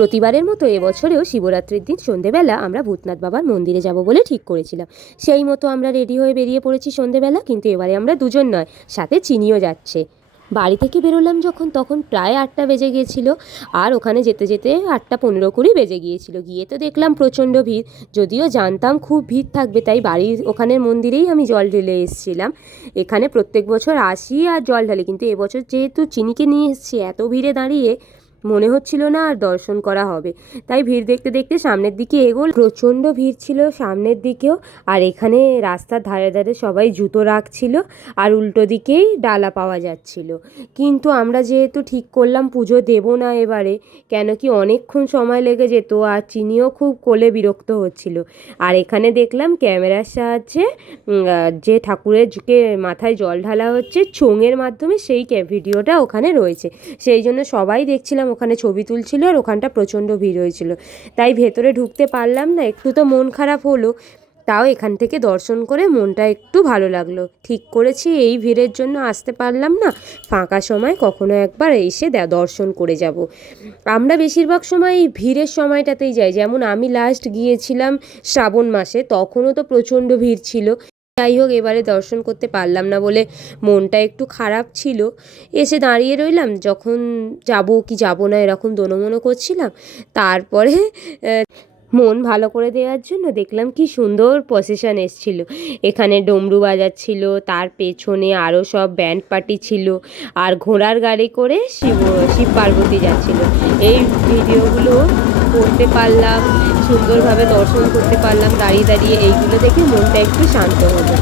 প্রতিবারের মতো এবছরেও শিবরাত্রির দিন সন্ধেবেলা আমরা ভূতনাথ বাবার মন্দিরে যাব বলে ঠিক করেছিলাম। সেই মতো আমরা রেডি হয়ে বেরিয়ে পড়েছি সন্ধেবেলা, কিন্তু এবারে আমরা দুজন নয়, সাথে চিনিও যাচ্ছে। বাড়ি থেকে বেরোলাম যখন, তখন প্রায় 8টা বেজে গিয়েছিল, আর ওখানে যেতে যেতে 8:15 বেজে গিয়েছিল। গিয়ে তো দেখলাম প্রচণ্ড ভিড়। যদিও জানতাম খুব ভিড় থাকবে, তাই বাড়ির ওখানের মন্দিরেই আমি জল ঢেলে এসেছিলাম। এখানে প্রত্যেক বছর আসি আর জল ঢালি, কিন্তু এবছর যেহেতু চিনিকে নিয়ে এসেছি, এত ভিড়ে দাঁড়িয়ে মনে হচ্ছিল না আর দর্শন করা হবে। তাই ভিড় দেখতে দেখতে সামনের দিকে এগোল। প্রচণ্ড ভিড় ছিল সামনের দিকেও, আর এখানে রাস্তার ধারে ধারে সবাই জুতো রাখছিল, আর উল্টো দিকেই ডালা পাওয়া যাচ্ছিল। কিন্তু আমরা যেহেতু ঠিক করলাম পুজো দেব না এবারে, কেন কি অনেকক্ষণ সময় লেগে যেত, আর চিনিও খুব কোলে বিরক্ত হচ্ছিল। আর এখানে দেখলাম ক্যামেরার সাহায্যে যে ঠাকুরের মাথায় জল ঢালা হচ্ছে চোঙের মাধ্যমে, সেই ভিডিওটা ওখানে রয়েছে। সেই জন্য সবাই দেখছিলাম, ওখানে ছবি তুলছিল, আর ওখানটা প্রচণ্ড ভিড় হয়েছিল। তাই ভেতরে ঢুকতে পারলাম না, একটু তো মন খারাপ হলো। তাও এখান থেকে দর্শন করে মনটা একটু ভালো লাগলো। ঠিক করেছি এই ভিড়ের জন্য আসতে পারলাম না, ফাঁকা সময় কখনো একবার এসে দর্শন করে যাব। আমরা বেশিরভাগ সময় এই ভিড়ের সময়টাতেই যাই। যেমন আমি লাস্ট গিয়েছিলাম শ্রাবণ মাসে, তখনও তো প্রচণ্ড ভিড় ছিল। যাই হোক, এবারে দর্শন করতে পারলাম না বলে মনটা একটু খারাপ ছিল। এসে দাঁড়িয়ে রইলাম, যখন যাব কি যাব না এরকম দোনোমনো করছিলাম। তারপরে মন ভালো করে দেওয়ার জন্য দেখলাম কি সুন্দর প্রসেশন এসছিল। এখানে ডমরু বাজাচ্ছিল, তার পেছনে আরও সব ব্যান্ড পার্টি ছিল, আর ঘোড়ার গাড়ি করে শিব পার্বতী যাচ্ছিল। এই ভিডিওগুলো করতে পারলাম, সুন্দরভাবে দর্শন করতে পারলাম দাঁড়িয়ে দাঁড়িয়ে। এইগুলো দেখে মনটা একটু শান্ত হলো।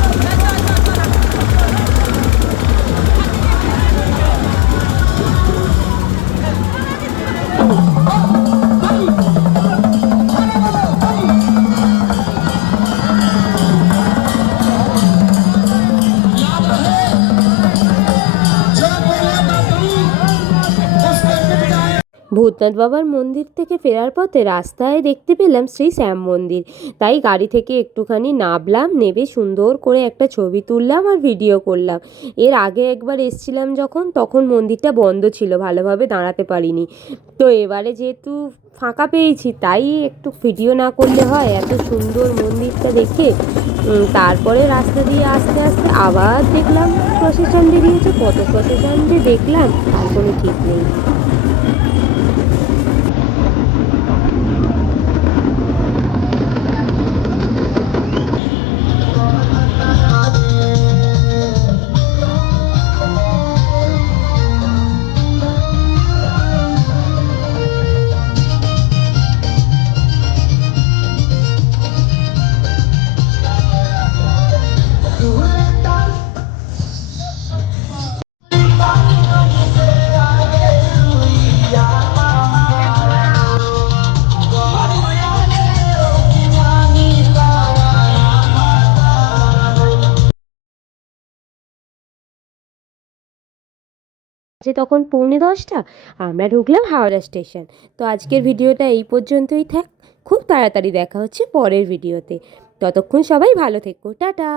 ভূতনাথ বাবার মন্দির থেকে ফেরার পথে রাস্তায় দেখতে পেলাম শ্রী শ্যাম মন্দির। তাই গাড়ি থেকে একটুখানি নামলাম, নেমে সুন্দর করে একটা ছবি তুললাম আর ভিডিও করলাম। এর আগে একবার এসছিলাম যখন, তখন মন্দিরটা বন্ধ ছিল, ভালোভাবে দাঁড়াতে পারিনি। তো এবারে যেহেতু ফাঁকা পেয়েছি, তাই একটু ভিডিও না করলে হয় এত সুন্দর মন্দিরটা দেখে। তারপরে রাস্তা দিয়ে আস্তে আস্তে আবার দেখলাম প্রসেশন বেরিয়েছে। কত প্রসেশন যে দেখলাম তার কোনো ঠিক নেই। তখন 10:45 আমরা ঢুকলাম হাওড়া স্টেশন। তো আজকের ভিডিওটা এই পর্যন্তই থাক। খুব তাড়াতাড়ি দেখা হচ্ছে পরের ভিডিওতে। ততক্ষণ সবাই ভালো থেকো, টাটা।